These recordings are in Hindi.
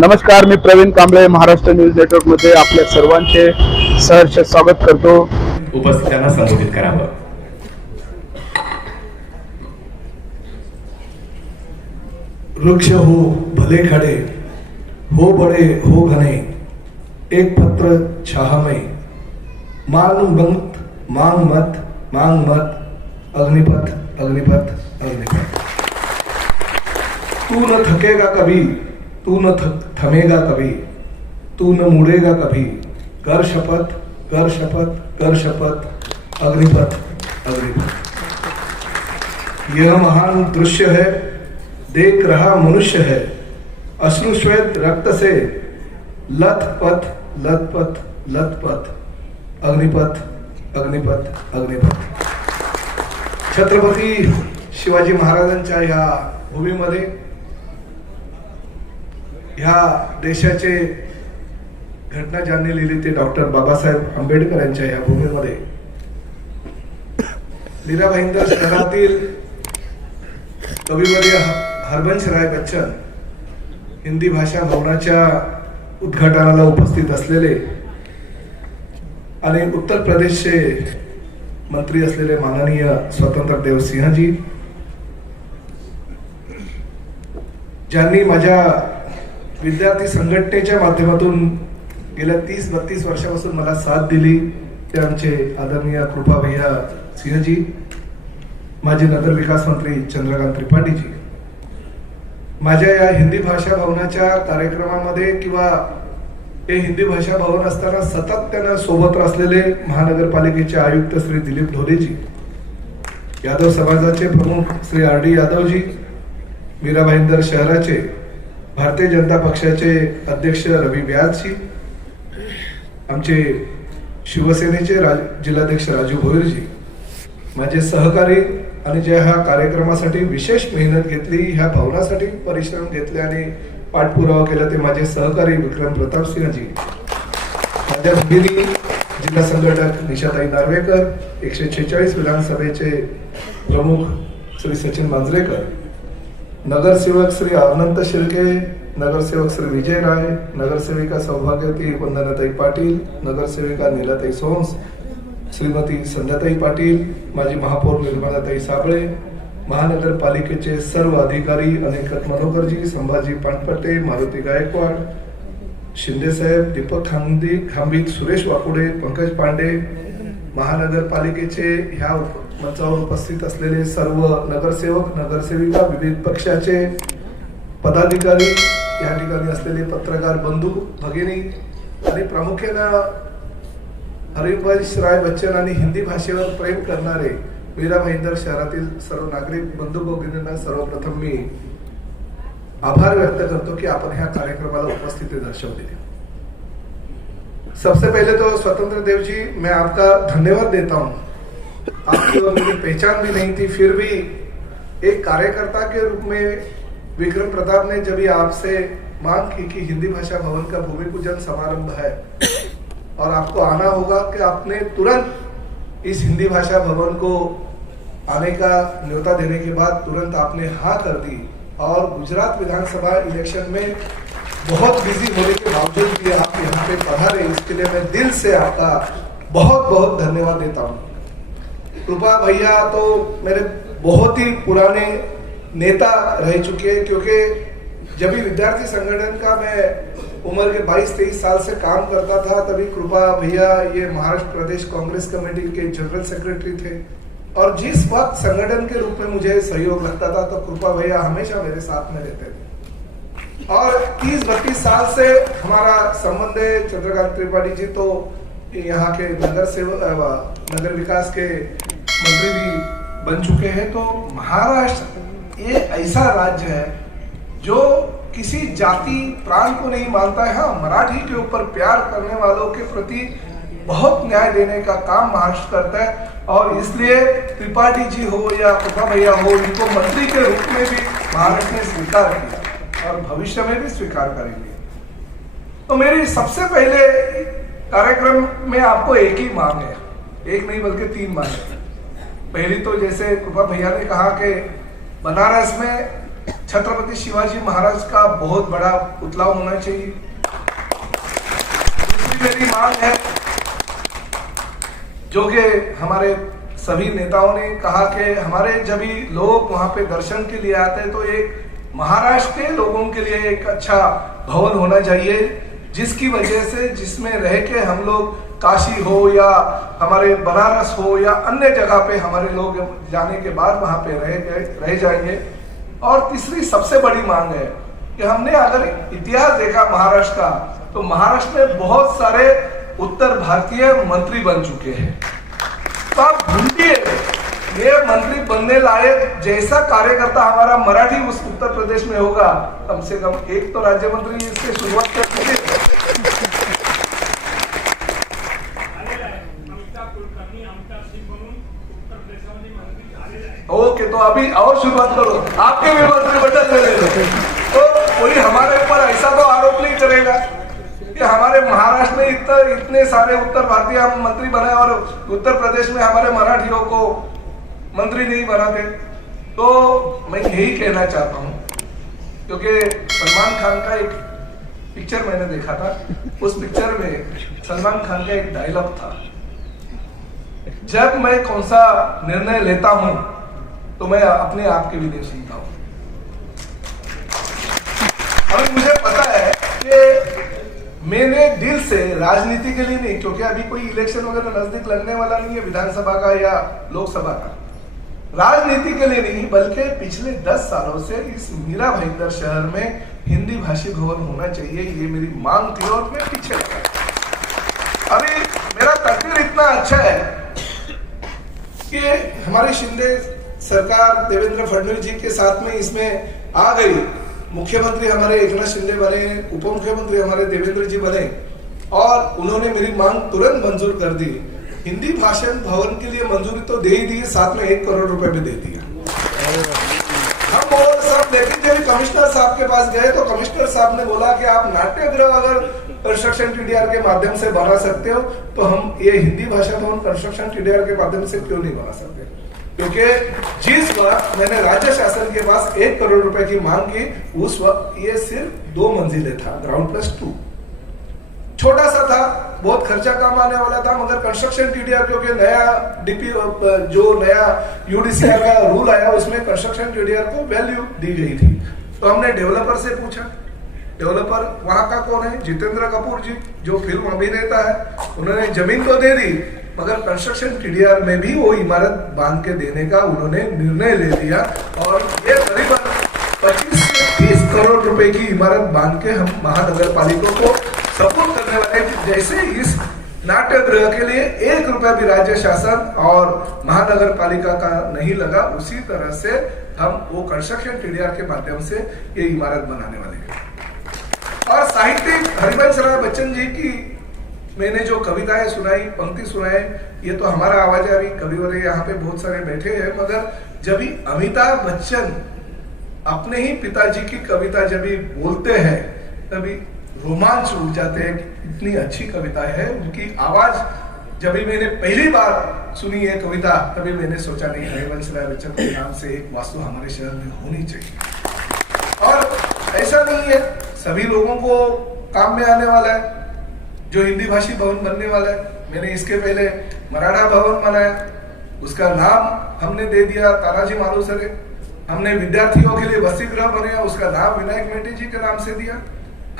नमस्कार, मी प्रवीण कांबळे महाराष्ट्र न्यूज नेटवर्कमध्ये आपल्या सर्वांचे सहर्ष स्वागत करतो. उपस्थितांना संबोधित करावं. वृक्ष हो भले खड़े, हो बड़े हो घने, एक पत्र छाहमय, मांग मत अग्निपथ अग्निपथ अग्निपथ. तू न थकेगा कभी, तू न थमेगा कभी, तू न मुड़ेगा कभी, कर शपथ कर शपथ कर शपथ, अग्निपथ अग्निपथ. यह महान दृश्य है, देख रहा मनुष्य है, अश्रु श्वेत रक्त से लथपथ लथपथ लथपथ, अग्निपथ अग्निपथ अग्निपथ. छत्रपती शिवाजी महाराजांच्या या भूमीमध्ये, ह्या देशाचे घटना ज्यांनी लिहिली ते डॉक्टर बाबासाहेब आंबेडकर यांच्या या भूमीमध्ये मीरा भाईंदर शहरातील कविवर्य हरबंश राय बच्चन हिंदी भाषा भवनाच्या उद्घाटनाला उपस्थित असलेले आणि उत्तर प्रदेशचे मंत्री असलेले माननीय स्वतंत्र देव सिंहजी, ज्यांनी माझ्या विद्यार्थी संघटनेच्या माध्यमातून गेल्या 30-32 वर्षापासून मला साथ दिली, ते आमचे आदरणीय कृपा भैया सिंहजी, माजी नगर विकास मंत्री चंद्रकांत त्रिपाठीजी. माझ्या या हिंदी भाषा भवनाच्या कार्यक्रमामध्ये किंवा हे हिंदी भाषा भवन असताना सातत्याने सोबत असलेले महानगरपालिकेचे आयुक्त श्री दिलीप ढोलेजी, यादव समाजाचे प्रमुख श्री RD यादवजी, मीरा भाईंदर शहराचे भारतीय जनता पक्षाचे अध्यक्ष रवी व्यासजी, आमचे शिवसेनेचे जिल्हाध्यक्ष राजू भोईरजी, माझे सहकारी आणि जे ह्या कार्यक्रमासाठी विशेष मेहनत घेतली, ह्या भवनासाठी परिश्रम घेतले आणि पाठपुरावा केला ते माझे सहकारी विक्रम प्रताप सिंहजी, माझ्या भगिनी जिल्हा संघटक निशाताई नार्वेकर, 146 विधानसभेचे प्रमुख श्री सचिन मांजरेकर, नगरसेवक श्री अनंत शिर्के, नगरसेवक श्री विजय राय, नगरसेविका सौभाग्यवती वंदनाताई पाटील, नगरसेविका नीलाताई सोन्स, श्रीमती संध्याताई पाटील, माजी महापौर निर्मलाताई साबळे, महानगरपालिकेचे सर्व अधिकारी अनिकेत मनोकरजी, संभाजी पानपट्टे, मारुती गायकवाड, शिंदे साहेब, दीपक खांबीत, सुरेश वाकुडे, पंकज पांडे, महानगरपालिकेचे ह्या मंचावर उपस्थित असलेले सर्व नगरसेवक नगरसेविका, विविध पक्षाचे पदाधिकारी, या ठिकाणी असलेले पत्रकार बंधू भगिनी आणि प्रामुख्याने हरिवंश राय बच्चन आणि हिंदी भाषेवर प्रेम करणारे मीरा भाईंदर शहरातील सर्व नागरिक बंधू भगिनींना सर्वप्रथम मी आभार व्यक्त करतो की आपण ह्या कार्यक्रमाला उपस्थिति दर्शवली. सबसे पहले तो स्वतंत्र देव जी, मैं आपका धन्यवाद देता हूँ. आपकी और मेरी पहचान भी नहीं थी, फिर भी एक कार्यकर्ता के रूप में विक्रम प्रताप ने जब आपसे मांग की कि हिंदी भाषा भवन का भूमि पूजन समारंभ है और आपको आना होगा, कि आपने तुरंत इस हिंदी भाषा भवन को आने का न्योता देने के बाद तुरंत आपने हाँ कर दी और गुजरात विधानसभा इलेक्शन में बहुत बिजी होने के बावजूद भी आप यहाँ पे पधारे, इसके लिए मैं दिल से आपका बहुत बहुत धन्यवाद देता हूँ. कृपा भैया तो मेरे बहुत ही पुराने नेता रह चुके हैं, क्योंकि जब भी विद्यार्थी संगठन का मैं उम्र के 22-23 साल से काम करता था, तभी कृपा भैया ये महाराष्ट्र प्रदेश कांग्रेस कमेटी के जनरल सेक्रेटरी थे और जिस वक्त संगठन के रूप में मुझे सहयोग लगता था तो कृपा भैया हमेशा मेरे साथ में रहते थे. और 30-32 साल से हमारा संबंध है. चंद्रकांत त्रिपाठी जी तो यहाँ के नगर विकास के मंत्री भी बन चुके हैं. तो महाराष्ट्र ये ऐसा राज्य है जो किसी जाति प्रांत को नहीं मानता है. हाँ, मराठी के ऊपर प्यार करने वालों के प्रति बहुत न्याय देने का काम महाराष्ट्र करता है और इसलिए त्रिपाठी जी हो या कृपा भैया हो, इनको मंत्री के रूप में भी महाराष्ट्र ने स्वीकार किया और भविष्य में भी स्वीकार करेंगे. तो मेरी सबसे पहले कार्यक्रम में आपको एक ही मांग है, एक नहीं बल्कि 3 मांग है. पहली तो जैसे कृपा भैया ने कहा कि बनारस में छत्रपति शिवाजी महाराज का बहुत बड़ा पुतला होना चाहिए। दूसरी मेरी मांग है, जो कि हमारे सभी नेताओं ने कहा कि हमारे जब भी लोग वहां पे दर्शन के लिए आते हैं तो एक महाराष्ट्र के लोगों के लिए एक अच्छा भवन होना चाहिए, जिसकी वजह से जिसमें रह के हम लोग काशी हो या हमारे बनारस हो या अन्य जगह पे हमारे लोग जाने के बाद वहां पे रह जाएंगे। और तीसरी सबसे बड़ी मांग है कि हमने अगर इतिहास देखा महाराष्ट्र का, तो महाराष्ट्र में बहुत सारे उत्तर भारतीय मंत्री बन चुके हैं। तो आप ढूंढिए, ये मंत्री बनने लायक जैसा कार्यकर्ता हमारा मराठी उस उत्तर प्रदेश में होगा, कम से कम एक तो राज्य मंत्री इससे शुरुआत कर दीजिए। ओके, तो अभी और शुरुआत करो, आपके भी मंत्रिमंडल ले लो। तो कोई हमारे ऊपर ऐसा तो आरोप नहीं करेगा कि हमारे महाराष्ट्र में इतने सारे उत्तर भारतीय हम मंत्री बनाए और उत्तर प्रदेश में हमारे मराठियों को मंत्री नहीं बनाते। तो मैं यही कहना चाहता हूं, क्योंकि सलमान खान का एक पिक्चर मैंने देखा था, उस पिक्चर में सलमान खान का एक डायलॉग था, जब मैं कौन सा निर्णय लेता हूं तो मैं अपने आप के भी नहीं सुनता हूं। अभी मुझे पता है कि मैंने दिल से राजनीति के लिए नहीं, क्योंकि अभी कोई इलेक्शन वगैरह नजदीक लगने वाला नहीं है विधानसभा का या लोकसभा का, राजनीति के लिए नहीं बल्कि पिछले 10 सालों से इस मीरा भाईंदर शहर में हिंदी भाषी भवन होना चाहिए, ये मेरी मांग थी और मैं पीछे लगा। अभी मेरा तकदीर इतना अच्छा है कि हमारी शिंदे सरकार देवेंद्र फडणवीस जी के साथ में इसमें आ गई। मुख्यमंत्री हमारे एकनाथ शिंदे बने, उप मुख्यमंत्री हमारे देवेंद्र जी बने और उन्होंने मेरी मांग तुरंत मंजूर कर दी। हिंदी भाषण भवन के लिए मंजूरी तो दे ही दी, साथ में 1 करोड़ रुपए भी दे दिया हम और सब। लेकिन जब कमिश्नर साहब के पास गए तो कमिश्नर साहब ने बोला कि आप नाट्यगृह अगर कंस्ट्रक्शन टीडीआर के माध्यम से बना सकते हो तो हम ये हिंदी भाषा भवन कंस्ट्रक्शन टीडीआर के माध्यम से क्यों नहीं बना सकते, क्योंकि जिस वक्त मैंने राज्य शासन के पास 1 करोड़ रुपए की मांग की, उस वक्त ये सिर्फ 2 मंजिले था, ग्राउंड प्लस 2, छोटा सा था, बहुत खर्चा कम आने वाला था। मगर कंस्ट्रक्शन टीडीआर, क्योंकि नया डीपी जो नया यूडीसीआर का रूल आया उसमें कंस्ट्रक्शन टीडीआर को वैल्यू दी गई थी। तो हमने डेवलपर से पूछा, डेवलपर वहां का कौन है, जितेंद्र कपूर जी जो फिल्म अभिनेता है, उन्होंने जमीन तो दे दी मगर कंस्ट्रक्शन टीडीआर में भी वो इमारत बांध के देने का उन्होंने निर्णय ले लिया और ये करीबन 25 से 30 करोड़ रुपए की इमारत बांध के हम महानगर पालिका को सपोर्ट करने वाले। जैसे इस नाट्यगृह के लिए 1 रुपया भी राज्य शासन और महानगर पालिका का नहीं लगा, उसी तरह से हम वो कंस्ट्रक्शन टीडीआर के माध्यम से ये इमारत बनाने वाले हैं। और साहित्यिक हरिवंश राय बच्चन जी की मैंने जो कविताएं सुनाई, पंक्ति सुनाए, ये तो हमारा आवाज है। अभी कविवर यहाँ पे बहुत सारे बैठे हैं, मगर जब भी अमिताभ बच्चन अपने ही पिताजी की कविता जब भी बोलते हैं तभी रोमांच उठ जाते हैं। इतनी अच्छी कविता है उनकी आवाज। जब भी मैंने पहली बार सुनी ये कविता तभी मैंने सोचा नहीं, हरिवंश राय बच्चन के नाम से एक वास्तु हमारे शहर में होनी चाहिए। और ऐसा नहीं है, सभी लोगों को काम में आने वाला है जो हिंदी भाषी भवन बनने वाला है। मैंने इसके पहले मराठा भवन बनाया, उसका नाम हमने दे दिया तानाजी मालुसरे। हमने विद्यार्थियों के लिए वसति गृह बनाया, उसका नाम विनायक मेटे जी के नाम से दिया।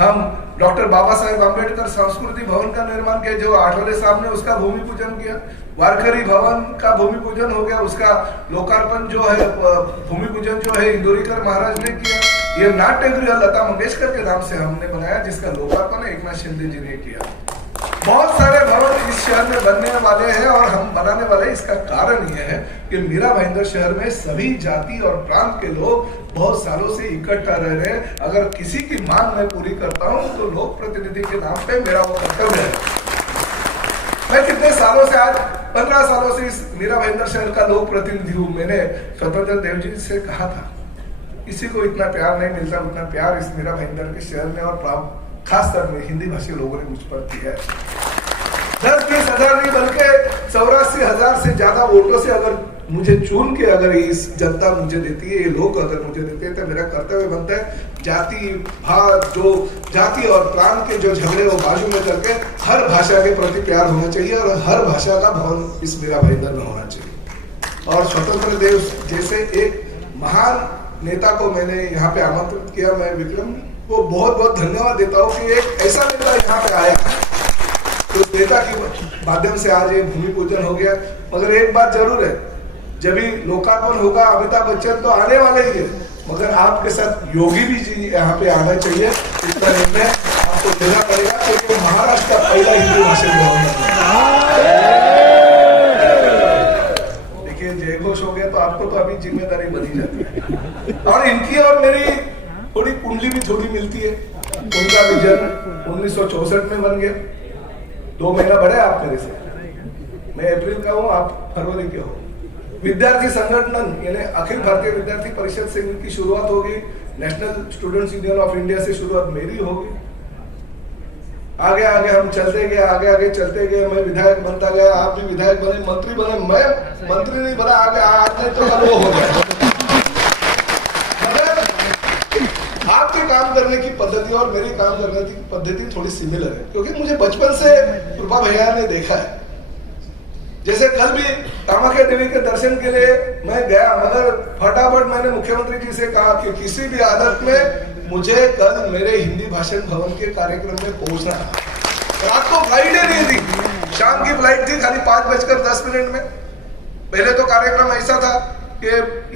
हम डॉक्टर बाबा साहेब आम्बेडकर संस्कृति भवन का निर्माण किया, जो आठवले साहब ने उसका भूमि पूजन किया। वारकरी भवन का भूमि पूजन हो गया, उसका लोकार्पण जो है, भूमि पूजन जो है इंदोरीकर महाराज ने किया। ये नाट्यगृह लता मंगेशकर के नाम से हमने बनाया, जिसका लोकार्पण एकनाथ शिंदे जी ने किया। बहुत सारे भवन इस शहर में बनने वाले हैं और हम बनाने वाले हैं। इसका कारण यह है कि मीरा भाईंदर शहर में सभी जाति और प्रांत के लोग बहुत सालों से इकट्ठा रह रहे हैं। अगर किसी की मांग मैं पूरी करता हूं तो लोक प्रतिनिधि के नाम पे मेरा वो कर्तव्य है। मैं कितने सालों से, आज 15 सालों से इस मीरा भाईंदर शहर का लोक प्रतिनिधि हूं। मैंने स्वतंत्र देव जी से कहा था, किसी को इतना प्यार नहीं मिलता उतना प्यार इस मीरा भाईंदर के शहर में और खास तौर में हिंदी भाषी लोगों ने मुझ पर किया है। 10-20 हजार नहीं बल्कि 84,000 से ज्यादा वोटों से अगर मुझे चुन के अगर इस जनता मुझे देती है, ये लोग अगर मुझे देते हैं, तो मेरा कर्तव्य बनता है जाति भाव जो जाति और प्राण के जो झगड़े वो बाजू में करके हर भाषा के प्रति प्यार होना चाहिए और हर भाषा का भवन इस मेरा भाईदर में होना चाहिए। और स्वतंत्र देव जैसे एक महान नेता को मैंने यहाँ पे आमंत्रित किया। मैं विक्रम को बहुत बहुत धन्यवाद देता हूँ कि एक ऐसा नेता यहाँ पे आया, तो नेता के माध्यम से आज ये भूमि पूजन हो गया। मगर एक बात जरूर है, जब भी लोकार्पण होगा अमिताभ बच्चन तो आने वाले ही है, मगर आपके साथ योगी भी जी यहाँ पे आना चाहिए। इसका निर्णय आपको लेना पड़ेगा क्योंकि तो महाराष्ट्र का पहला हिंदी भाषण देखिए जय घोष हो गया तो आपको तो अभी जिम्मेदारी बनी जाती है। और इनकी और मेरी थोड़ी कुंडली भी थोड़ी मिलती है। उनका विजन 1964 में बन गया, 2 महीना बड़े आप मेरे से। मैं अप्रैल का हूँ, आप फरवरी के हो। विद्यार्थी संगठन यानी अखिल भारतीय विद्यार्थी परिषद से इनकी शुरुआत होगी। National students union of India से शुरुआत मेरी होगी। आगे आगे हम चलते गए, आगे आगे चलते गए। मैं विधायक बनता गया, आप भी विधायक बने, मंत्री बने। मैं मंत्री नहीं बना, आगे आज नहीं तो कल वो हो गया। आपके काम करने की पद्धति और मेरी काम करने की पद्धति थोड़ी सिमिलर है, क्योंकि मुझे बचपन से कृपा भैया ने देखा है। जैसे कल भी कामाख्या देवी के दर्शन के लिए मैं गया, मगर फटाफट मैंने मुख्यमंत्री जी से कहा कि किसी भी हालत में मुझे कल मेरे हिंदी भाषण भवन के कार्यक्रम में पहुंचना है। रात को फ्लाइट ही नहीं थी, शाम की फ्लाइट थी खाली 5:10 में। पहले तो कार्यक्रम ऐसा था कि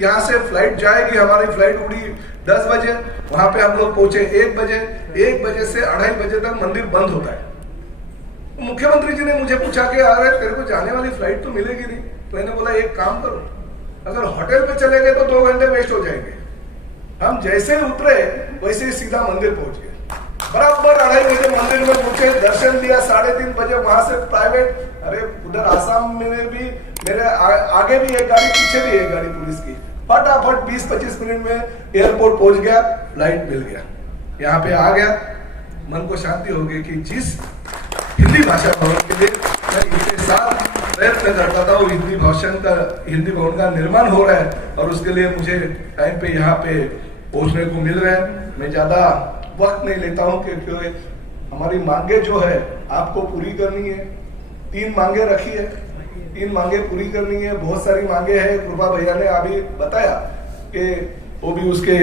यहाँ से फ्लाइट जाएगी, हमारी फ्लाइट उड़ी 10 बजे, वहां पे हम लोग पहुंचे 1 बजे। 1 बजे से 2:30 बजे तक मंदिर बंद होता है। मुख्यमंत्री जी ने मुझे पूछा कि अरे तेरे को जाने वाली फ्लाइट तो मिलेगी नहीं। तो मैंने बोला एक काम करो, अगर होटल पे चले गए तो 2 घंटे वेस्ट हो जाएंगे। हम जैसे उतरे वैसे ही सीधा मंदिर पहुंच गए। बराबर 2:30 बजे मंदिर में पहुंचे, दर्शन दिया 3:30 बजे। वहां से प्राइवेट, अरे उधर आसाम में भी मेरे आगे भी एक गाड़ी, पीछे भी एक गाड़ी पुलिस की। फटाफट 20-25 मिनट में एयरपोर्ट पहुंच गया, फ्लाइट मिल गया, यहाँ पे आ गया। मन को शांति हो गई कि जिस हिंदी भाषा भवन के लिए मैं इनके साथ प्रयत्न करता था, वो हिंदी भवन का निर्माण हो रहा है और उसके लिए मुझे टाइम पे यहाँ पे पहुंचने को मिल रहा है। मैं ज्यादा वक्त नहीं लेता हूँ क्योंकि हमारी मांगे जो है आपको पूरी करनी है। 3 मांगे रखी है, 3 मांगे पूरी करनी है। बहुत सारी मांगे हैं, कृपा भैया ने अभी बताया कि वो भी उसके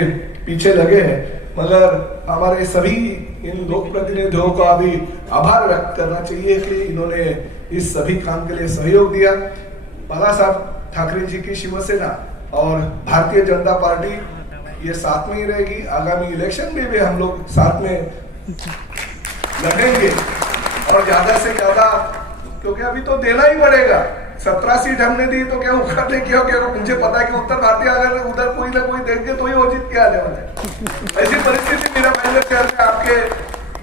पीछे लगे हैं। मगर हमारे सभी इन लोक प्रतिनिधियों का अभी आभार व्यक्त करना चाहिए कि इन्होंने इस सभी काम के लिए सहयोग दिया। बाला साहब ठाकरे जी की शिवसेना और भारतीय जनता पार्टी ये साथ में ही रहेगी। आगामी इलेक्शन में भी हम लोग साथ में लड़ेंगे और ज्यादा से ज्यादा, क्योंकि अभी तो देना ही पड़ेगा। 17 सीट हमने दी तो क्या उखाड़ने किया, मुझे पता है कि उत्तर भारतीय अगर उधर कोई ना कोई देंगे तो ही वो जीत के आने वाला है। ऐसी परिस्थिति मेरा पहले ख्याल में आपके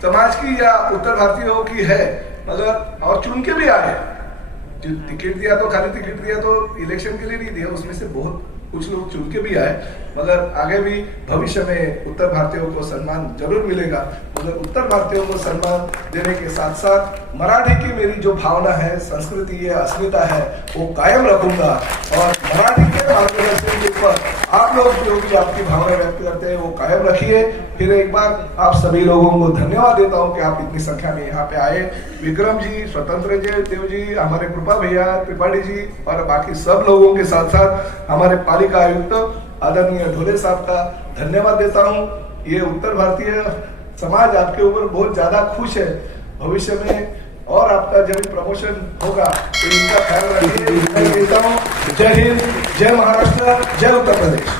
समाज की या उत्तर भारतीयों की है, मगर और चुन के भी आए। टिकट दिया तो खाली टिकट दिया तो इलेक्शन के लिए नहीं दिया, उसमें से बहुत कुछ लोग चुन के भी आए। मगर आगे भी भविष्य में उत्तर भारतीयों को सम्मान जरूर मिलेगा। मगर उत्तर भारतीयों को सम्मान देने के साथ साथ मराठी की मेरी जो भावना है, संस्कृति है, अस्मिता है, वो कायम रखूंगा। और मराठी के मार्गदर्शन के ऊपर आप लोग जो भी आपकी भावना व्यक्त करते हैं वो कायम रखिए। फिर एक बार आप सभी लोगों को धन्यवाद देता हूँ कि आप इतनी संख्या में यहाँ पे आए। विक्रम जी, स्वतंत्र देव जी, हमारे कृपा भैया, त्रिपाठी जी और बाकी सब लोगों के साथ साथ हमारे पालिका आयुक्त आदरणीय ढोले साहब का धन्यवाद देता हूँ। ये उत्तर भारतीय समाज आपके ऊपर बहुत ज्यादा खुश है। भविष्य में और आपका जब प्रमोशन होगा तो इनका ख्याल रखिए। देता हूँ। जय हिंद, जय महाराष्ट्र, जय उत्तर प्रदेश।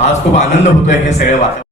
आज खूप आनंद होतोय हे सगळे वाचून।